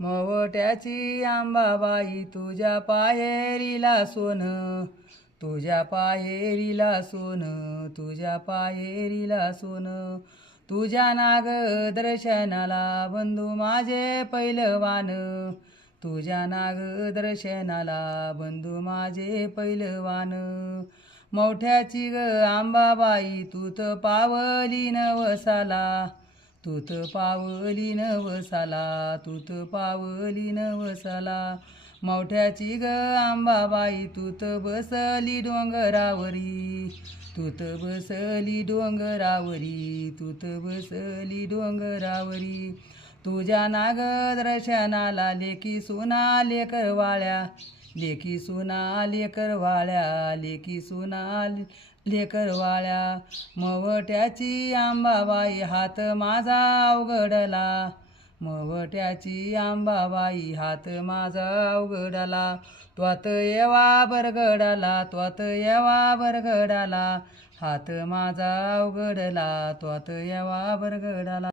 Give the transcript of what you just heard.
मवट्याची आंबाबाई तुझ्या पायरीला सोन. तुझ्या पायरीला सोन तुझ्या पायरीला सोन. तुझ्या नाग दर्शनाला बंधू माझे पैलवान. तुझ्या नाग दर्शनाला बंधू माझे पैलवान. मोठ्याची ग आंबाबाई तूत पावली नवसाला. तूत पावली नवसाला तूत पावली नवसाला मोठ्याची ग आंबाबाई तूत बसली डोंगरावरी. तूत बसली डोंगरावरी तूत बसली डोंगरावरी. तुझ्या नाग दर्शनाला लेकी सुना लेकर वाळ्या लेकी सुना लेकर वाळ्या लेकी सुना लेकर वाळ्या मवट्याची आंबाबाई हात माझा अवघडला. मवट्याची आंबाबाई हात माझा अवघडला. त्वात येवा बरगडाला त्वात येवा बरगडाला. हात माझा अवघडला त्वात येवा बरगडाला.